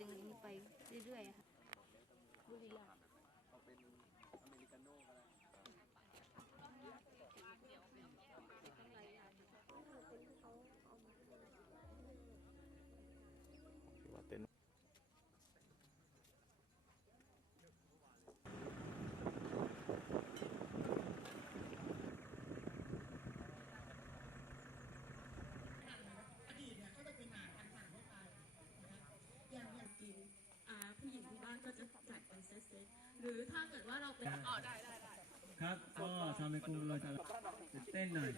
ดึงนี้ไปเรื่อยๆค่ะบุรีรัมย์ เอาเป็นอเมริกาโน่ก็ได้ ถือว่าเต็นท์ อดีตเนี่ยก็จะเป็นอาหารทางฝั่งทั่วไปนะครับอย่างอย่างกินอ่าผู้หญิงที่บ้านก็จะจัดเป็นเซตๆห รือถ้าเกิดว่าเราเป็นอ๋อได้ได้ได้ครับก็ชาวเมกูเราจะตื่นเต้นหน่อย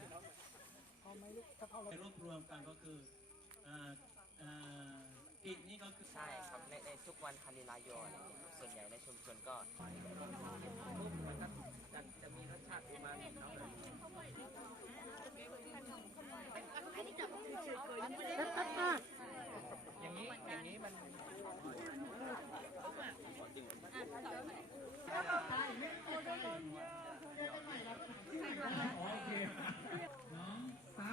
รวบรวมกันก็คืออ่าอ่ากิจนี่ก็คือใช่ครับในในทุกวันฮาริลายออะไรอย่างเงี้ยครับส่วนใหญ่ในชุมชนก็ ปุ๊บมันก็จะจะมีรสชาติประมาณของเขาเลย อย่างนี้อย่างนี้มัน โอเคน้องซา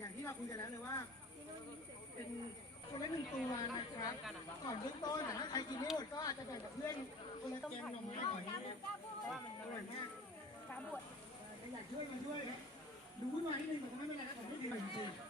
อย่าง ที่เราคุยกันแล้วเลยว่า เป็นคนละหนึ่งตัวนะครับ ก่อนเบื้องต้นถ้าใครกินไม่หมดก็อาจจะแบ่งกับเพื่อนคนละแกงหน่อไม้ก่อนนี้นะเพราะว่ามันอร่อยมากกาบวชอยากช่วยมาช่วยครับดูวุ่นวายนิดนึงแต่ก็ไม่เป็นไรครับผมไม่ดื่มจริงๆ